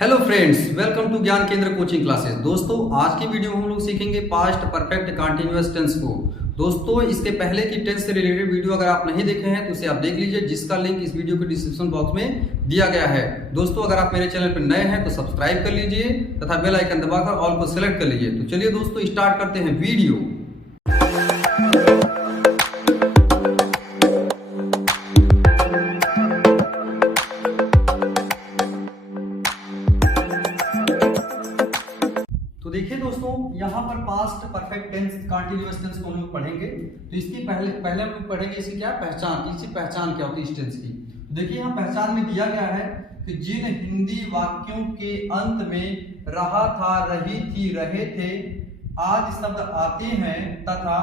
Hello friends, welcome to ज्ञान केंद्र coaching classes. दोस्तों, आज की वीडियो में हम लोग सीखेंगे पास्ट परफेक्ट कंटीन्यूअस टेंस को। दोस्तों, इसके पहले की टेंस से रिलेटेड वीडियो अगर आप नहीं देखे हैं तो उसे आप देख लीजिए, जिसका लिंक इस वीडियो के डिस्क्रिप्शन बॉक्स में दिया गया है। दोस्तों, अगर आप मेरे चैनल पर नए हैं तो सब्सक्राइब कर लीजिए तथा बेल आइकन दबाकर ऑल को सिलेक्ट कर लीजिए। तो चलिए दोस्तों, स्टार्ट करते हैं वीडियो। तो देखिए दोस्तों, यहाँ पर past perfect tense continuous tense को हम लोग पढ़ेंगे। तो इसकी पहले हम लोग पढ़ेंगे इसकी क्या पहचान, इसकी पहचान क्या होती है इस टेंस की। तो देखिए यहाँ पहचान में दिया गया है कि जिन हिंदी वाक्यों के अंत में रहा था, रही थी, रहे थे आदि शब्द आते हैं तथा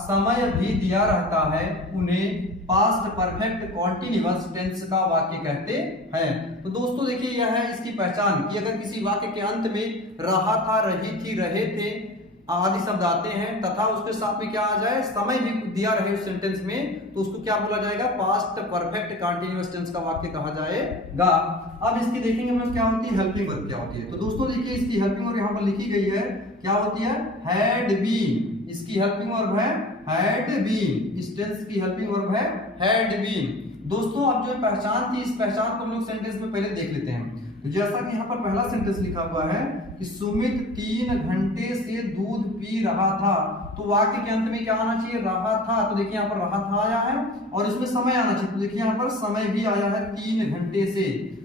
समय भी दिया रहता है, उन्हें पास्ट परफेक्ट कॉन्टिन्यूअस टेंस का वाक्य कहते हैं। तो दोस्तों देखिए, यह है इसकी पहचान कि अगर किसी वाक्य के अंत में रहा था, रही थी, रहे थे आदि शब्द आते हैं तथा उसके साथ में क्या आ जाए, समय भी दिया रहे उस सेंटेंस में, तो उसको क्या बोला जाएगा, पास्ट परफेक्ट कंटीन्यूअस टेंस का वाक्य कहा जाएगा। अब इसकी देखेंगे हम लोग क्या होती है, हेल्पिंग वर्ब क्या होती है। तो दोस्तों देखिए, इसकी हेल्पिंग वर्ब यहाँ पर लिखी गई है, क्या होती है, हैड बीन। इसकी हेल्पिंग वर्ब है हैड बीन। इस टेंस की हेल्पिंग वर्ब है हैड बीन। दोस्तों, अब जो पहचान थी, इस पहचान को हम लोग सेंटेंस में पहले देख लेते हैं। तो जैसा कि यहाँ पर पहला सेंटेंस लिखा हुआ है कि सुमित 3 घंटे से दूध पी रहा था, तो वाक्य के अंत में क्या आना चाहिए, रहा था। तो देखिए यहाँ पर रहा था आया है और इसमें समय आना चाहिए। तो देखिए यहाँ पर समय भी आया है 3 घंटे से।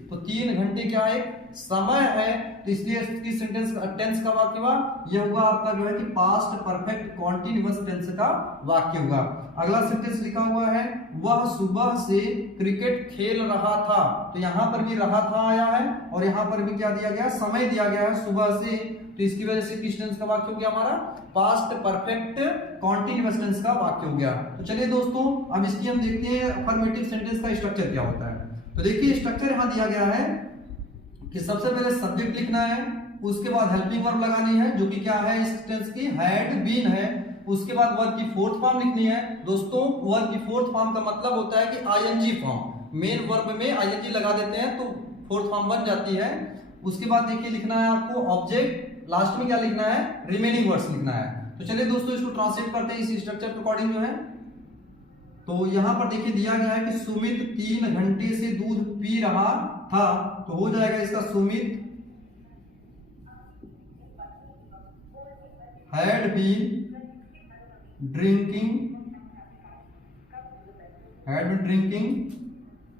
तो 3 घंटे क्या है, समय है, तो इसलिए इसकी सेंटेंस टेंस का वाक्य हुआ, यह हुआ आपका जो है कि पास्ट परफेक्ट कॉन्टिन्यूअस टेंस का वाक्य हुआ। अगला सेंटेंस लिखा हुआ है, वह सुबह से क्रिकेट खेल रहा था। तो यहाँ पर भी रहा था आया है और यहाँ पर भी क्या दिया गया, समय दिया गया है सुबह से। तो इसकी वजह से किस टेंस का वाक्य हो गया, हमारा पास्ट परफेक्ट कॉन्टिन्यूअस टेंस का वाक्य हो गया। तो चलिए दोस्तों, अब इसकी हम देखते हैं अफर्मेटिव सेंटेंस का स्ट्रक्चर क्या होता है। तो देखिए स्ट्रक्चर यहाँ दिया गया है कि सबसे पहले सब्जेक्ट लिखना है, उसके बाद हेल्पिंग वर्ब लगानी है जो कि क्या है इस टेंस की हैड बीन है। उसके बाद वर्ब की फोर्थ फॉर्म लिखनी है। दोस्तों, वर्ब की फोर्थ फॉर्म का मतलब होता है कि आईएनजी फॉर्म। मेन वर्ब में आईएनजी लगा देते हैं तो फोर्थ फॉर्म बन जाती है। उसके बाद देखिए लिखना है आपको ऑब्जेक्ट, लास्ट में क्या लिखना है, रिमेनिंग वर्ड्स लिखना है। तो चलिए दोस्तों, इसको ट्रांसलेट करते हैं इस स्ट्रक्चर के अकॉर्डिंग जो है। तो यहां पर देखिए दिया गया है कि सुमित 3 घंटे से दूध पी रहा था, तो हो जाएगा इसका Sumit had been drinking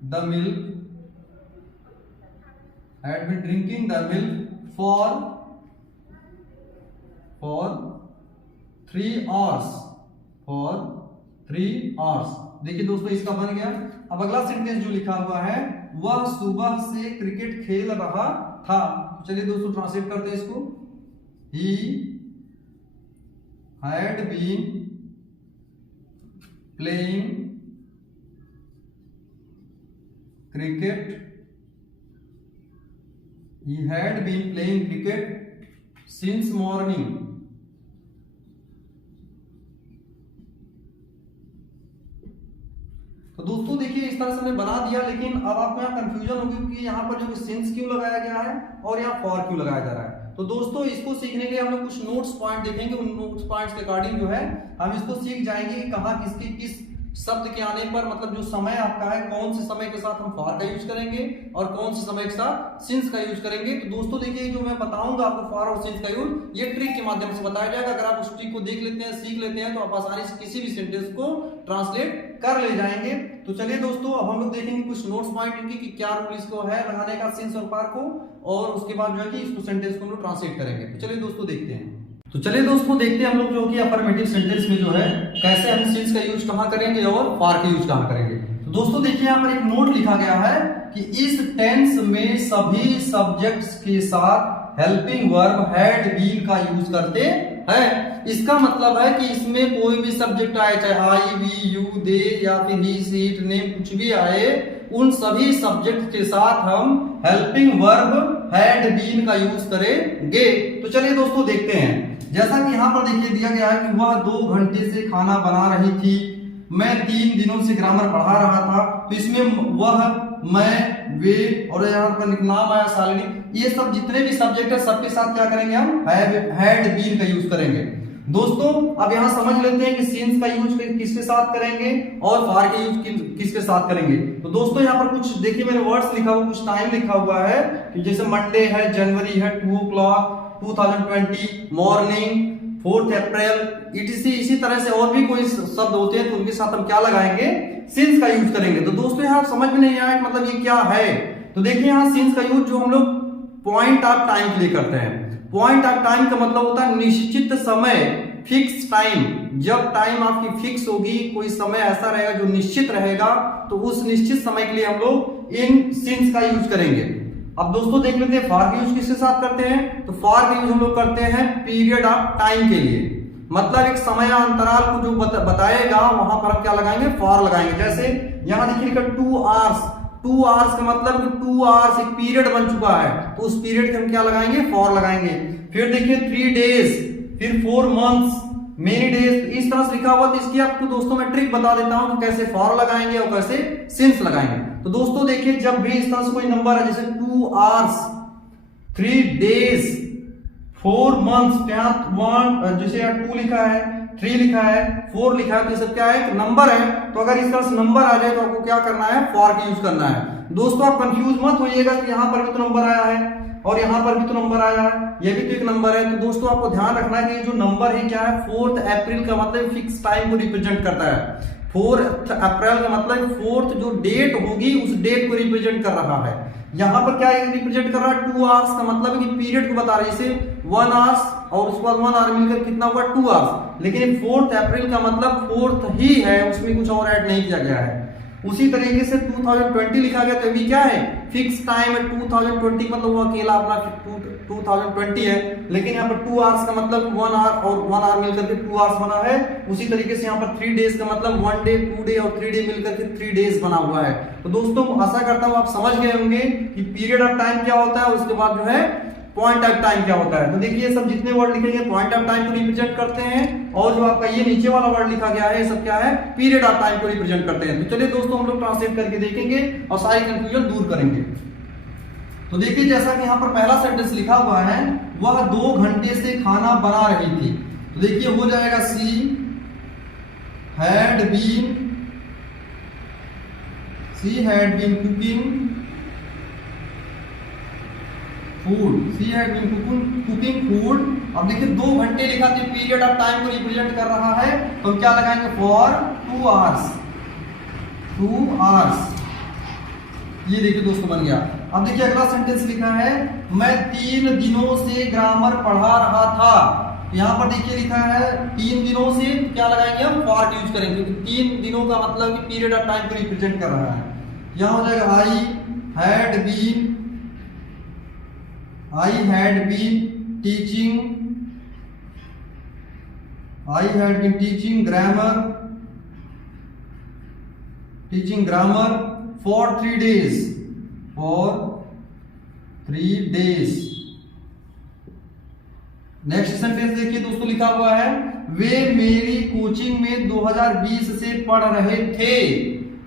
the milk for 3 hours. देखिए दोस्तों, इसका बन गया। अब अगला सेंटेंस जो लिखा हुआ है, वह सुबह से क्रिकेट खेल रहा था। चलिए दोस्तों, ट्रांसलेट करते हैं इसको। He had been playing cricket since morning. तो दोस्तों देखिए, इस तरह से हमने बना दिया, लेकिन अब आपको यहाँ कंफ्यूजन होगी कि यहाँ पर जो सिंस क्यों लगाया गया है और यहाँ फॉर क्यों लगाया जा रहा है। तो दोस्तों, इसको सीखने के लिए हम लोग कुछ नोट्स पॉइंट देखेंगे। उन नोट्स पॉइंट्स के अकॉर्डिंग जो है हम इसको सीख जाएंगे कि कहाँ किसके किस शब्द के आने पर, मतलब जो समय आपका है, कौन से समय के साथ हम फॉर का यूज करेंगे और कौन से समय के साथ सिंस का यूज करेंगे। तो दोस्तों देखिए, जो मैं बताऊंगा आपको फॉर और सिंस का यूज, ये ट्रिक के माध्यम से बताया जाएगा। अगर आप उस ट्रिक को देख लेते हैं, सीख लेते हैं, तो आप आसानी से किसी भी सेंटेंस को ट्रांसलेट कर ले जाएंगे। तो चलिए दोस्तों, अब हम लोग देखेंगे कुछ नोट्स पॉइंट इनकी कि क्या रूल इसको है लगाने का, सिंस और फॉर को, और उसके बाद जो है कि इसको सेंटेंस को हम लोग ट्रांसलेट करेंगे। तो चलिए दोस्तों देखते हैं। तो चलिए दोस्तों देखते हैं हम लोग जो कि अफर्मेटिव सेंटेंस में जो है कैसे हम सिंस का यूज कहां करेंगे और फॉर का यूज कहां करेंगे। तो दोस्तों देखिए, यहाँ पर एक नोट लिखा गया है कि इस टेंस में सभी सब्जेक्ट्स के साथ हेल्पिंग वर्ब हैड बीन का यूज करते हैं। इसका मतलब है कि इसमें कोई भी सब्जेक्ट आए, चाहे आई, वी, यू, दे या फिर ही, सी, इट, नेम, कुछ भी आए, उन सभी सब्जेक्ट के साथ हम हेल्पिंग वर्ब हैड बीन का यूज करेंगे। तो चलिए दोस्तों देखते हैं। जैसा कि यहाँ पर देखिए दिया गया है कि वह 2 घंटे से खाना बना रही थी, मैं 3 दिनों से ग्रामर पढ़ा रहा था। तो इसमें वह, मैं, वे, और यहाँ पर नाम आया शालिनी। ये सब जितने भी सब्जेक्ट है सबके साथ क्या करेंगे हम, हैड बीन का यूज करेंगे। दोस्तों अब यहाँ समझ लेते हैं कि सिंस का यूज किसके साथ करेंगे और फॉर का यूज किसके साथ करेंगे। तो दोस्तों यहाँ पर कुछ देखिए मैंने वर्ड्स लिखा हुआ, कुछ टाइम लिखा हुआ है कि जैसे मंडे है, जनवरी है, 2 o'clock 2020, मॉर्निंग, 4th अप्रैल, इसी तरह से और भी कोई शब्द होते हैं तो उनके साथ हम क्या लगाएंगे, सिंस का यूज करेंगे। तो दोस्तों यहाँ समझ में नहीं आया मतलब ये क्या है। तो देखिए यहाँ सिंस का यूज जो हम लोग पॉइंट ऑफ टाइम के लिए करते हैं। पॉइंट ऑफ टाइम का मतलब होता है निश्चित समय, फिक्स टाइम। जब टाइम आपकी फिक्स होगी, कोई समय ऐसा रहेगा जो निश्चित रहेगा, तो उस निश्चित समय के लिए हम लोग इन सिंस का यूज करेंगे। अब दोस्तों देख लेते हैं फॉर का यूज किसके साथ करते हैं। तो फॉर का यूज हम लोग करते हैं पीरियड ऑफ टाइम के लिए, मतलब एक समय अंतराल को जो बताएगा वहां पर हम क्या लगाएंगे, फॉर लगाएंगे। जैसे यहाँ देखिए लिखा 2 hours, 2 hours का मतलब कि 2 hours एक पीरियड बन चुका है, तो उस पीरियड के हम क्या लगाएंगे, फॉर लगाएंगे। फिर देखिए 3 days, फिर 4 months, मेनी डेज, इस तरह से लिखा हुआ। तो इसकी आपको दोस्तों मैं ट्रिक बता देता हूं कि कैसे फॉर लगाएंगे और कैसे सिंस लगाएंगे। तो दोस्तों देखिए जब भी इस तरह से कोई नंबर है जैसे 2 hours, 3 days, 4 months, यहाँ 1 जैसे यहाँ 2 लिखा है, 3 लिखा है, 4 लिखा है, तो ये सब क्या है, नंबर है। तो अगर इस तरह से नंबर आ जाए तो आपको क्या करना है, फॉर का यूज करना है। दोस्तों आप कंफ्यूज मत होइएगा कि यहाँ पर भी तो नंबर आया है और यहाँ पर भी तो नंबर आया है, ये भी तो एक नंबर है। तो दोस्तों आपको ध्यान रखना है कि जो नंबर है क्या है, 4th अप्रैल का मतलब फिक्स टाइम को रिप्रेजेंट करता है। 4th अप्रैल का मतलब 4th जो डेट होगी उस डेट को रिप्रेजेंट कर रहा है। यहाँ पर क्या रिप्रेजेंट कर रहा है, 2 hours का मतलब कि पीरियड को बता रहा है। जैसे 1 hours और उसके बाद 1 hour मिलकर कितना हुआ, 2 hours। लेकिन 4th अप्रैल का मतलब 4th ही है, उसमें कुछ और ऐड नहीं किया गया है। उसी तरीके से 2020 लिखा गया, तो अभी क्या है, फिक्स टाइम है 2020, मतलब वो अकेला अपना 2020 है। लेकिन यहाँ पर 2 hours का मतलब 1 hour और 1 hour मिलकर के 2 hours बना है। उसी तरीके से यहाँ पर 3 days का मतलब 1 day, 2 day और 3 day मिलकर के 3 days बना हुआ है। तो दोस्तों आशा करता हूँ आप समझ गए होंगे कि पीरियड ऑफ टाइम क्या होता है और उसके बाद जो है पॉइंट ऑफ टाइम क्या होता है। तो देखिए सब जितने वर्ड लिखेंगे पॉइंट ऑफ टाइम को रिप्रेजेंट करते हैं, और जो आपका ये नीचे वाला वर्ड लिखा गया है ये सब क्या है, पीरियड ऑफ टाइम को रिप्रेजेंट करते हैं। तो चलिए दोस्तों हम लोग ट्रांसलेट करके देखेंगे और सारी कंफ्यूजन दूर करेंगे। तो देखिए जैसा कि यहाँ पर पहला सेंटेंस लिखा हुआ है, वह 2 घंटे से खाना बना रही थी। तो देखिए हो जाएगा she had been cooking food, she had been cooking food. अब देखिए 2 घंटे लिखा तो पीरियड ऑफ टाइम को रिप्रेजेंट कर रहा है, तो हम क्या लगाएंगे, फॉर 2 hours, 2 hours। ये देखिए दोस्तों बन गया। अब देखिए अगला सेंटेंस लिखा है, मैं 3 दिनों से ग्रामर पढ़ा रहा था। यहाँ पर देखिए लिखा है 3 दिनों से, क्या लगाएंगे हम, फॉर यूज करेंगे, क्योंकि 3 दिनों का मतलब कि पीरियड ऑफ टाइम को रिप्रेजेंट कर रहा है। यहाँ हो जाएगा I had been teaching grammar for 3 days, next sentence देखिए दोस्तों लिखा हुआ है, वे मेरी कोचिंग में 2020 से पढ़ रहे थे।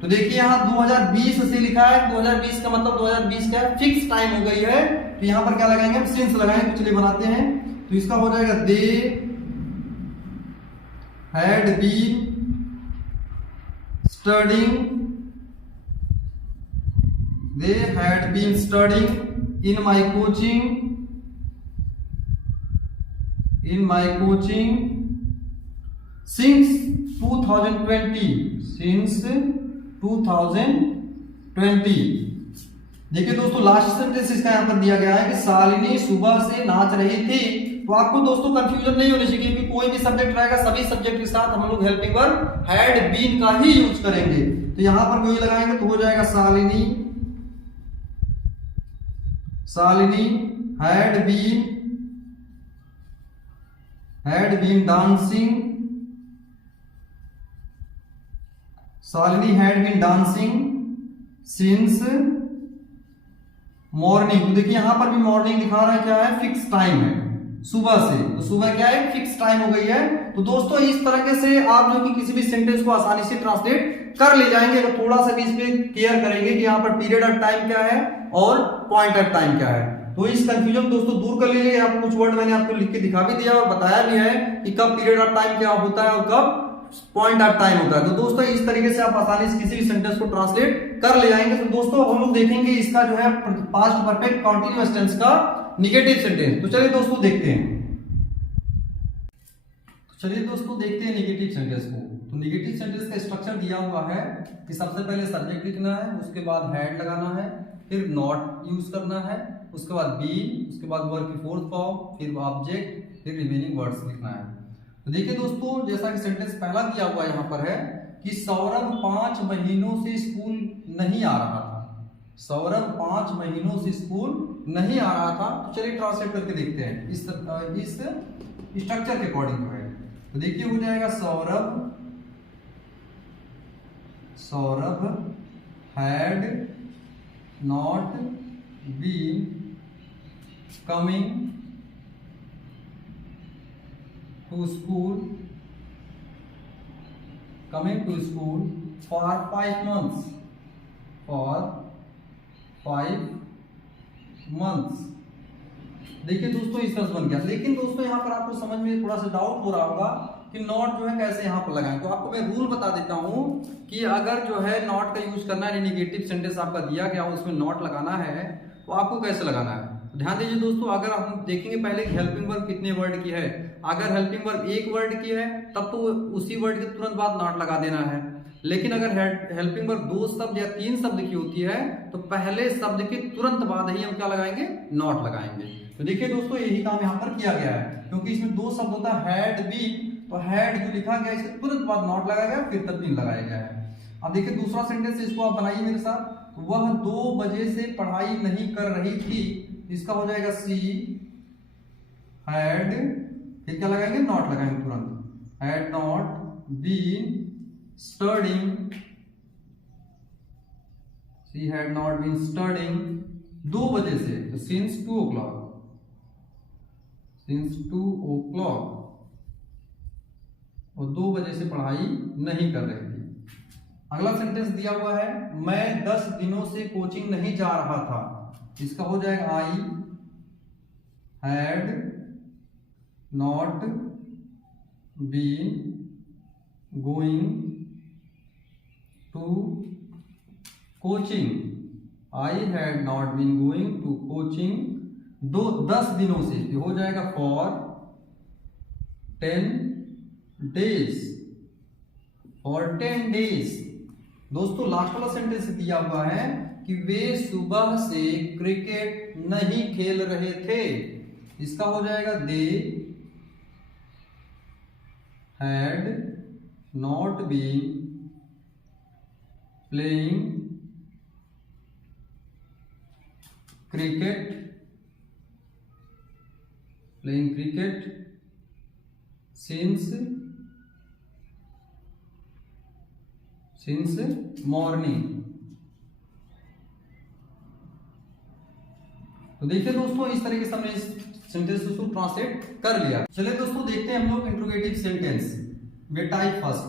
तो देखिए यहाँ 2020 से लिखा है, 2020 का मतलब 2020 का फिक्स टाइम हो गई है। तो यहाँ पर क्या लगाएंगे हम, सिंस लगाएंगे। तो चलिए बनाते हैं। तो इसका हो जाएगा they had been studying in my coaching since 2020। देखिए दोस्तों लास्ट सेंटेंस इसका यहाँ पर दिया गया है कि शालिनी सुबह से नाच रही थी। तो आपको दोस्तों कंफ्यूजन नहीं होनी चाहिए कि कोई भी सब्जेक्ट रहेगा, सभी सब्जेक्ट के साथ हम लोग हेल्पिंग वर्ब हैड बीन का ही यूज करेंगे। तो यहाँ पर वही लगाएंगे तो हो जाएगा Shalini had been dancing since morning. तो देखिए यहां पर भी मॉर्निंग दिखा रहा है, क्या है, फिक्स टाइम है, सुबह से। तो सुबह क्या है, फिक्स टाइम हो गई है। तो दोस्तों इस तरीके से आप जो कि किसी भी सेंटेंस को आसानी से ट्रांसलेट कर ले जाएंगे अगर थोड़ा सा भी इस पे केयर करेंगे कि यहाँ पर पीरियड ऑफ टाइम क्या है और पॉइंट ऑफ टाइम क्या है। तो इस कंफ्यूजन दोस्तों दूर कर लीजिए। यहाँ पर कुछ वर्ड मैंने आपको लिख के दिखा भी दिया और बताया भी है कि कब पीरियड ऑफ टाइम क्या होता है और कब पॉइंट ऑफ टाइम होता है। तो दोस्तों इस तरीके से आप आसानी से किसी भी सेंटेंस को ट्रांसलेट कर ले जाएंगे। तो दोस्तों हम लोग देखेंगे इसका जो है पास्ट परफेक्ट कंटीन्यूअस टेंस का नेगेटिव सेंटेंस। तो चलिए दोस्तों देखते हैं। चलिए दोस्तों देखते हैं नेगेटिव सेंटेंस को। तो नेगेटिव सेंटेंस का स्ट्रक्चर दिया हुआ है कि सबसे पहले सब्जेक्ट लिखना है, उसके बाद हैड लगाना है, फिर नॉट यूज करना है, उसके बाद बीन, उसके बाद वर्ब की फोर्थ फॉर्म, फिर ऑब्जेक्ट, फिर रिमेनिंग वर्ड्स लिखना है। तो देखिए दोस्तों जैसा कि सेंटेंस पहला दिया हुआ यहाँ पर है कि सौरभ 5 महीनों से स्कूल नहीं आ रहा था। सौरभ 5 महीनों से स्कूल नहीं आ रहा था। तो चलिए ट्रांसलेट करके देखते हैं इस स्ट्रक्चर के अकॉर्डिंग जो है। तो देखिए हो जाएगा Saurabh had not been coming to school for 5 months। देखिए दोस्तों इस तरह से बन गया। लेकिन दोस्तों यहाँ पर आपको समझ में थोड़ा सा डाउट हो रहा होगा कि नॉट जो है कैसे यहाँ पर लगाएं। तो आपको मैं रूल बता देता हूँ कि अगर जो है नॉट का यूज करना है, नेगेटिव सेंटेंस आपका दिया गया हो उसमें नॉट लगाना है, तो आपको कैसे लगाना है। ध्यान दीजिए दोस्तों, अगर हम देखेंगे पहले हेल्पिंग वर्ब कितने वर्ड की है। अगर हेल्पिंग वर्ब एक वर्ड की है तब तो उसी वर्ड के तुरंत बाद नॉट लगा देना है। लेकिन अगर हेल्पिंग वर्ब 2 शब्द या 3 शब्द की होती है तो पहले शब्द के तुरंत बाद ही हम क्या लगाएंगे, नॉट लगाएंगे। तो देखिए दोस्तों यही काम यहाँ पर किया गया है, क्योंकि इसमें 2 शब्द होता है हैड बीन। तो हैड जो लिखा गया इसके तुरंत बाद नॉट लगाया गया, फिर तब बीन लगाया गया है। अब देखिए दूसरा सेंटेंस, इसको आप बनाइए मेरे साथ। वह 2 बजे से पढ़ाई नहीं कर रही थी। इसका हो जाएगा सी हैड, फिर क्या लगाएंगे, नॉट लगाएंगे तुरंत। Had not been studying, she had not been studying 2 बजे से, तो सिंस 2 o'clock, और 2 बजे से पढ़ाई नहीं कर रही थी। अगला सेंटेंस दिया हुआ है, मैं 10 दिनों से कोचिंग नहीं जा रहा था। इसका हो जाएगा I had not been going to coaching. I had not been going to coaching 10 दिनों से, ये हो जाएगा फॉर 10 days, फॉर 10 days। दोस्तों लास्ट वाला सेंटेंस दिया हुआ है कि वे सुबह से क्रिकेट नहीं खेल रहे थे। इसका हो जाएगा they had not been playing cricket since morning। तो देखिए दोस्तों इस तरीके से हमने इस सेंटेंस को ट्रांसलेट कर लिया। चलिए दोस्तों देखते हैं हम लोग इंट्रोगेटिव सेंटेंस में टाइप फर्स्ट।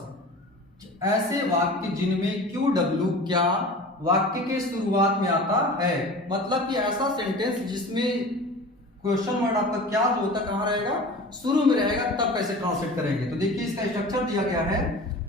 ऐसे वाक्य जिनमें QW क्या वाक्य के शुरुआत में आता है, मतलब कि ऐसा सेंटेंस जिसमें क्वेश्चन वर्ड आपका क्या जो होता है कहाँ रहेगा, शुरू में रहेगा, तब कैसे ट्रांसलेट करेंगे। तो देखिए इसका स्ट्रक्चर दिया गया है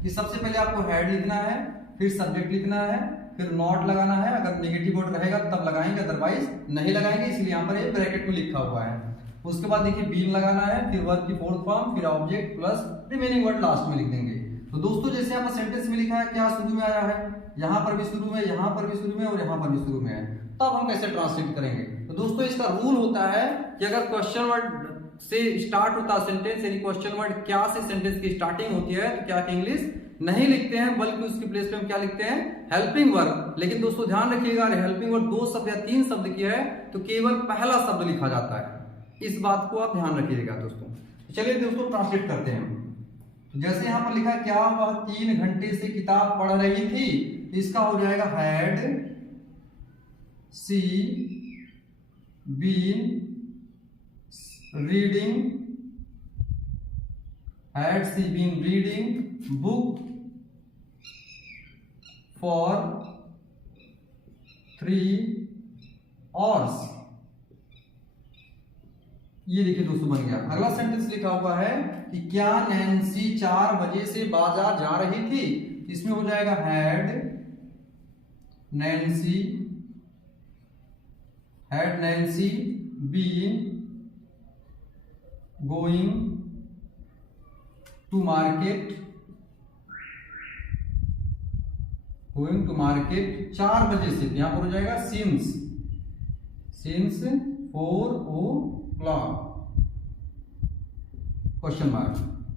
कि सबसे पहले आपको हेड लिखना है, फिर सब्जेक्ट लिखना है, फिर नॉट लगाना है। अगर नेगेटिव वर्ड रहेगा तब लगाएंगे, अदरवाइज नहीं लगाएंगे, इसलिए यहाँ पर एक ब्रैकेट में लिखा हुआ है। उसके बाद देखिए बीन लगाना है, फिर वर्ब की फोर्थ फॉर्म, फिर object plus remaining word last में लिख देंगे। तो दोस्तों जैसे यहाँ पर सेंटेंस में लिखा है क्या शुरू में आया है, यहाँ पर भी शुरू में, यहाँ पर भी शुरू में और यहाँ पर भी शुरू में है, तब हम कैसे ट्रांसलेट करेंगे। तो दोस्तों इसका रूल होता है कि अगर क्वेश्चन वर्ड से स्टार्ट होता है सेंटेंस, यानी क्वेश्चन वर्ड क्या से सेंटेंस की स्टार्टिंग होती है, तो क्या कि इंग्लिश नहीं लिखते हैं, बल्कि उसकी प्लेस पे हम क्या लिखते हैं, हेल्पिंग वर्ब। लेकिन दोस्तों ध्यान रखिएगा, हेल्पिंग वर्ब 2 शब्द या 3 शब्द की है तो केवल पहला शब्द लिखा जाता है, इस बात को आप ध्यान रखिएगा दोस्तों। चलिए दोस्तों ट्रांसलेट करते हैं। तो जैसे यहाँ पर लिखा है क्या वह 3 घंटे से किताब पढ़ रही थी, इसका हो जाएगा had she been reading, had she been reading book for 3 hours। ये देखिए दोस्तों बन गया। अगला सेंटेंस लिखा हुआ है कि क्या नैन्सी 4 बजे से बाजार जा रही थी। इसमें हो जाएगा had Nancy been going to market 4 बजे से। यहां पर हो जाएगा सिंस 4 o'clock क्वेश्चन मार्क।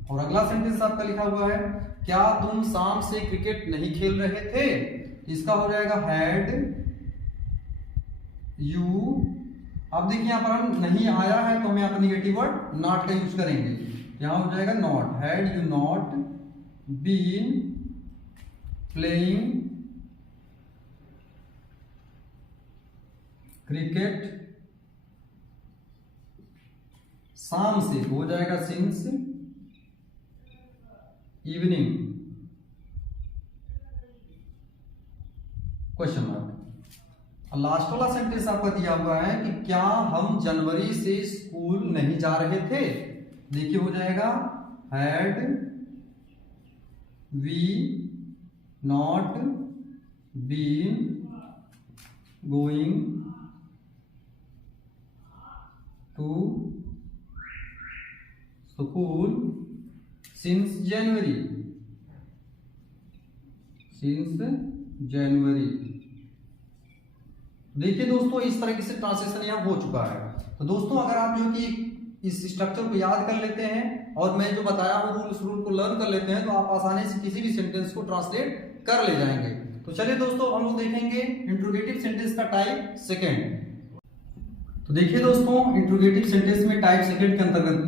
और अगला सेंटेंस आपका लिखा हुआ है क्या तुम शाम से क्रिकेट नहीं खेल रहे थे। इसका हो जाएगा हैड यू। अब देखिए यहां पर हम नहीं आया है तो हम यहां पर निगेटिव वर्ड नॉट का यूज करेंगे। यहां हो जाएगा not. Had you not been playing cricket शाम से, हो जाएगा since evening question mark. Last वाला सेंटेंस आपका दिया हुआ है कि क्या हम जनवरी से स्कूल नहीं जा रहे थे। देखिए हो जाएगा had we not been going to school since January. देखिए दोस्तों इस तरीके से ट्रांसलेशन यहाँ हो चुका है। तो दोस्तों अगर आप जो कि इस स्ट्रक्चर को याद कर लेते हैं और मैं जो बताया हूँ रूल को लर्न कर लेते हैं तो आप आसानी से किसी भी सेंटेंस को ट्रांसलेट कर ले जाएंगे। तो चलिए दोस्तों हम लोग देखेंगे इंट्रोगेटिव सेंटेंस का टाइप सेकंड। तो देखिए दोस्तों इंट्रोगेटिव सेंटेंस में टाइप सेकंड के अंतर्गत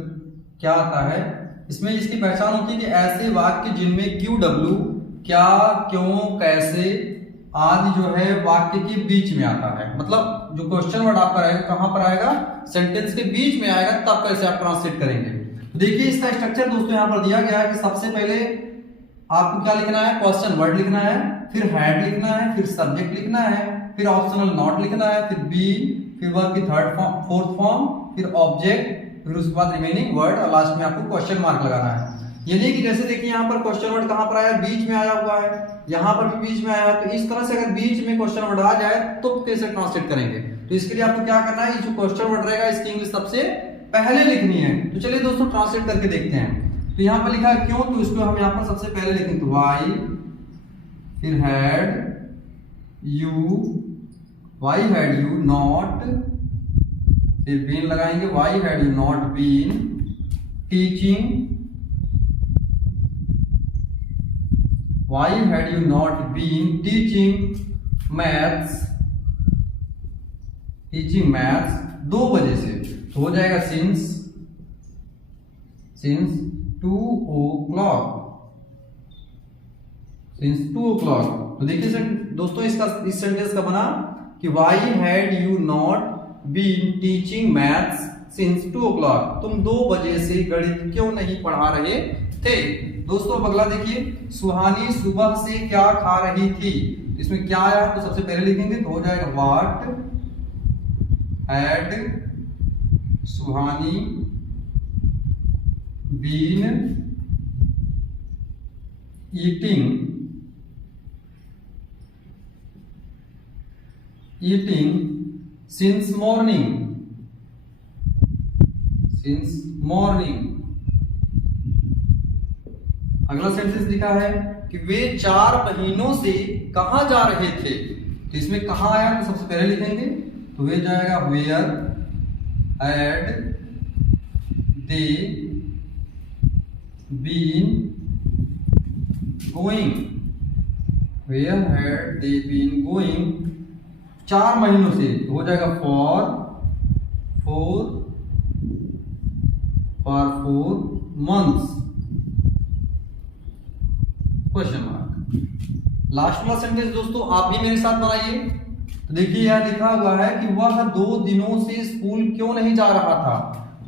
क्या आता है। इसमें इसकी पहचान होती है कि ऐसे वाक्य जिनमें क्यू डब्ल्यू क्या क्यों कैसे आदि जो है वाक्य के बीच में आता है। मतलब जो क्वेश्चन वर्ड आपका रहेगा कहां पर आएगा, सेंटेंस के बीच में आएगा, तब कैसे आप ट्रांसलेट करेंगे। तो देखिए इसका स्ट्रक्चर दोस्तों यहां पर दिया गया है कि सबसे पहले आपको क्या लिखना है, क्वेश्चन वर्ड लिखना है, फिर हैड लिखना है, फिर सब्जेक्ट लिखना है, फिर ऑप्शनल नॉट लिखना है, फिर बी, फिर वर्ब की फोर्थ फॉर्म, फिर ऑब्जेक्ट, फिर उसके बाद रिमेनिंग वर्ड और लास्ट में आपको क्वेश्चन मार्क लगाना है। ये नहीं कि जैसे देखिए यहाँ पर क्वेश्चन वर्ड कहां पर आया, बीच में आया हुआ है, यहाँ पर भी बीच में आया है। तो इस तरह से अगर बीच में क्वेश्चन वर्ड आ जाए तो कैसे ट्रांसलेट करेंगे। तो इसके लिए आपको क्या करना है, ये जो क्वेश्चन वर्ड रहेगा इसकी इंग्लिश सबसे पहले लिखनी है। तो चलिए दोस्तों ट्रांसलेट करके देखते हैं। तो यहाँ पर लिखा है क्यों, तो इसको हम यहाँ पर सबसे पहले लिखेंगे तो वाई, फिर हैड यू नॉट, फिर बीन लगाएंगे, why had you not been teaching, why had you not been teaching maths 2 बजे से। तो हो जाएगा since 2 o'clock। तो देखिए दोस्तों इस सेंटेंस का बना कि why had you not been teaching maths since 2 o'clock। तुम 2 बजे से गणित क्यों नहीं पढ़ा रहे थे। दोस्तों अब अगला देखिए, सुहानी सुबह से क्या खा रही थी। इसमें क्या आया तो सबसे पहले लिखेंगे तो हो जाएगा what had Suhani been eating since morning. अगला सेंटेंस लिखा है कि वे 4 महीनों से कहां जा रहे थे। तो इसमें कहां आया तो सबसे पहले लिखेंगे तो वे जाएगा where had they been going, 4 महीनों से तो हो जाएगा for 4 months question mark. Last वाला सेंटेंस दोस्तों आप भी मेरे साथ बनाइए। तो देखिए यहां लिखा हुआ है कि वह 2 दिनों से स्कूल क्यों नहीं जा रहा था।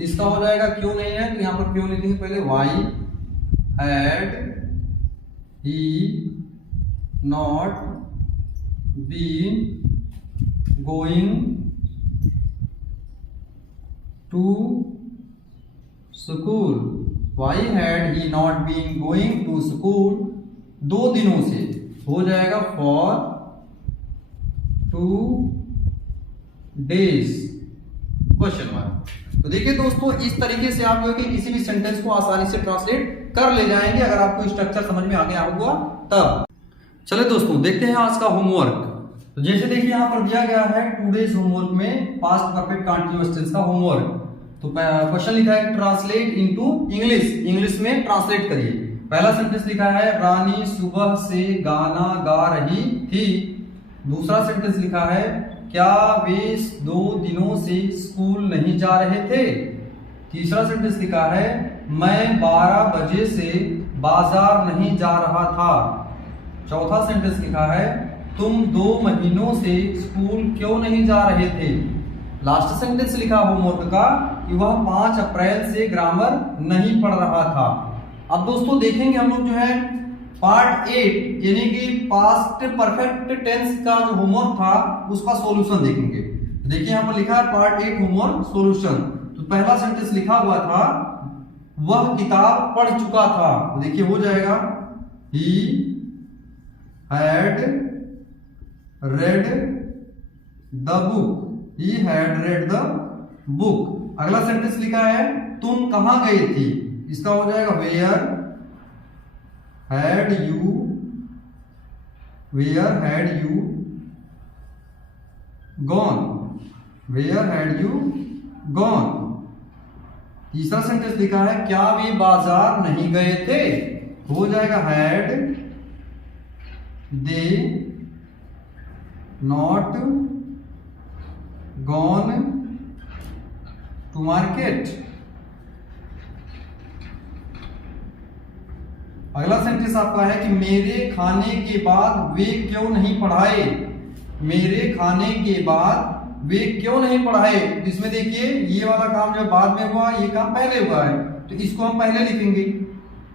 इसका हो जाएगा क्यों नहीं है तो यहां पर क्यों लिखेंगे पहले why had he not been going to school, why had he not been going to school, 2 दिनों से, हो जाएगा फॉर 2 days क्वेश्चन मार्क। तो देखिए दोस्तों, इस तरीके से आप जो है कि किसी भी सेंटेंस को आसानी से ट्रांसलेट कर ले जाएंगे अगर आपको स्ट्रक्चर समझ में आ गया होगा तब। चले दोस्तों देखते हैं आज का होमवर्क। तो जैसे देखिए यहाँ पर दिया गया है 2 days होमवर्क में पास्ट परफेक्ट कंटीन्यूअस टेंस का होमवर्क। तो क्वेश्चन लिखा है ट्रांसलेट इनटू इंग्लिश, इंग्लिश में ट्रांसलेट करिए। पहला सेंटेंस लिखा है रानी सुबह से गाना गा रही थी। दूसरा सेंटेंस लिखा है क्या वे 2 दिनों से स्कूल नहीं जा रहे थे। तीसरा सेंटेंस लिखा है मैं 12 बजे से बाजार नहीं जा रहा था। चौथा सेंटेंस लिखा है तुम 2 महीनों से स्कूल क्यों नहीं जा रहे थे। लास्ट सेंटेंस लिखा होमवर्क का कि वह 5 अप्रैल से ग्रामर नहीं पढ़ रहा था। अब दोस्तों देखेंगे हम लोग जो है पार्ट 8 यानी कि पास्ट परफेक्ट टेंस का जो होमवर्क था उसका सॉल्यूशन देखेंगे। देखिए यहाँ पर लिखा है पार्ट 8 होमवर्क सॉल्यूशन। तो पहला सेंटेंस लिखा हुआ था वह किताब पढ़ चुका था। तो देखिए हो जाएगा he had read the book, he had read the book. अगला सेंटेंस लिखा है तुम कहां गए थी, इसका हो जाएगा where had you gone, where had you gone. तीसरा सेंटेंस लिखा है क्या वे बाजार नहीं गए थे, हो जाएगा had they not gone to market. अगला सेंटेंस आपका है कि मेरे खाने के बाद वे क्यों नहीं पढ़ाए, मेरे खाने के बाद वे क्यों नहीं पढ़ाए। इसमें देखिए ये वाला काम जो बाद में हुआ ये काम पहले हुआ है, तो इसको हम पहले लिखेंगे।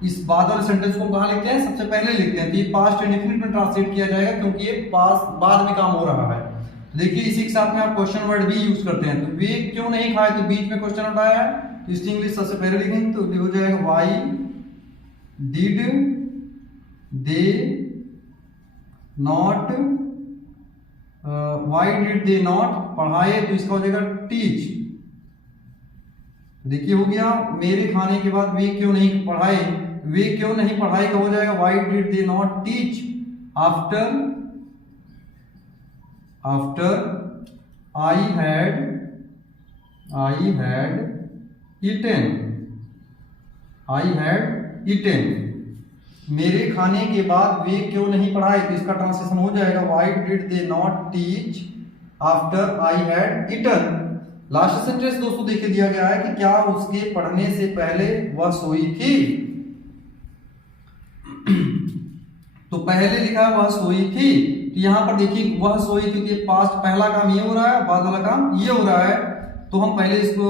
इस बाद वाले सेंटेंस को कहां लिखते हैं, सबसे पहले लिखते हैं। तो ये पास्ट इंडेफिनिट में ट्रांसलेट किया जाएगा क्योंकि ये पास्ट बाद में काम हो रहा है। देखिए इसी के साथ में आप क्वेश्चन वर्ड भी यूज करते हैं। तो वे क्यों नहीं खाए, तो बीच में क्वेश्चन उठाया है तो इसकी इंग्लिश सबसे पहले लिखेंगे तो हो जाएगा why did they not, why did they not पढ़ाए, तो इसका हो जाएगा टीच। देखिए हो गया मेरे खाने के बाद वे क्यों नहीं पढ़ाए, वे क्यों नहीं पढ़ाई का हो जाएगा why did they not teach after I had eaten। मेरे खाने के बाद वे क्यों नहीं पढ़ाए, तो इसका ट्रांसलेशन हो जाएगा why did they not teach after I had eaten। Last sentence दोस्तों देखिए दिया गया है कि क्या उसके पढ़ने से पहले वह सोई थी। तो पहले लिखा वह सोई थी, तो यहां पर देखिए वह सोई थी, तो पास्ट पहला काम ये हो रहा है, बाद वाला काम ये हो रहा है। तो हम पहले इसको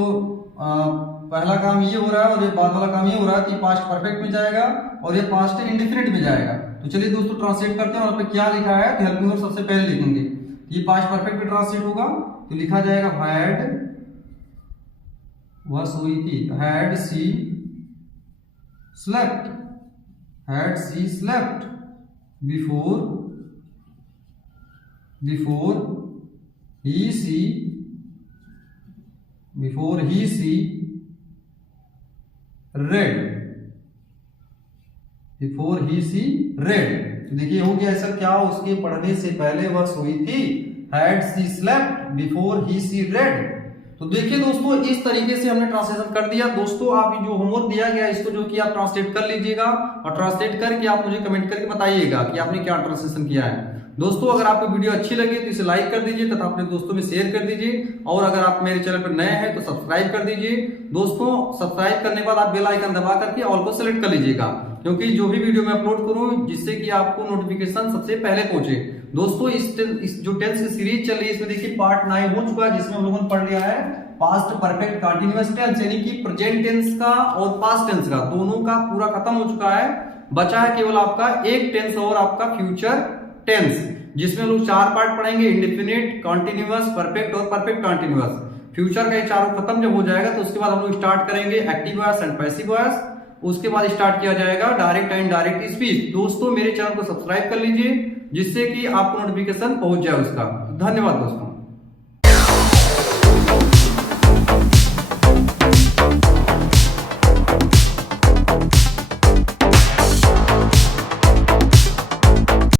पहला काम ये हो रहा है और ये बाद वाला काम ये हो रहा है, तो ये पास्ट परफेक्ट में जाएगा और ये पास्ट इंडेफिनिट में जाएगा। तो चलिए दोस्तों ट्रांसलेट करते हैं। वहां पे क्या लिखा है हेल्पिंग वर्ब सबसे पहले लिखेंगे, ये पास्ट परफेक्ट में ट्रांसलेट होगा तो लिखा जाएगा हैड, वह सोई थी, had she slept, had she slept before he read। तो देखिए हो गया ऐसा, क्या उसके पढ़ने से पहले वह सोई थी, had she slept before she read। तो देखिए दोस्तों इस तरीके से हमने ट्रांसलेशन कर दिया। दोस्तों आप जो होमवर्क दिया गया इसको जो कि आप ट्रांसलेट कर लीजिएगा और ट्रांसलेट करके आप मुझे कमेंट करके बताइएगा कि आपने क्या ट्रांसलेशन किया है। दोस्तों अगर आपको वीडियो अच्छी लगी तो इसे लाइक कर दीजिए तथा अपने दोस्तों में शेयर कर दीजिए, और अगर आप मेरे चैनल पर नए हैं तो सब्सक्राइब कर दीजिए। दोस्तों सब्सक्राइब करने के बाद आप बेल आइकन दबा करके ऑल को सेलेक्ट कर लीजिएगा, क्योंकि जो भी वीडियो मैं अपलोड करूं जिससे कि आपको नोटिफिकेशन सबसे पहले पहुंचे। दोस्तों इस जो टेंस की सीरीज चल रही है इसमें देखिए पार्ट 9 हो चुका है, जिसमें हम लोगों ने पढ़ लिया है पास्ट परफेक्ट कंटीन्यूअस टेंस, यानी कि प्रेजेंट टेंस का और पास्ट टेंस का दोनों का पूरा खत्म हो चुका है। बचा है केवल आपका एक टेंस और आपका फ्यूचर टेंस। जिसमें हम लोग 4 पार्ट पढ़ेंगे, इंडेफिनिट, कॉन्टिन्यूअस, परफेक्ट और परफेक्ट कॉन्टिन्यूअस। फ्यूचर का ये चारों खत्म जब हो जाएगा तो उसके बाद हम लोग स्टार्ट करेंगे active voice and passive voice. उसके बाद स्टार्ट किया जाएगा डायरेक्ट एंड इनडायरेक्ट स्पीच। दोस्तों मेरे चैनल को सब्सक्राइब कर लीजिए जिससे कि आपको नोटिफिकेशन पहुंच जाए उसका। धन्यवाद दोस्तों।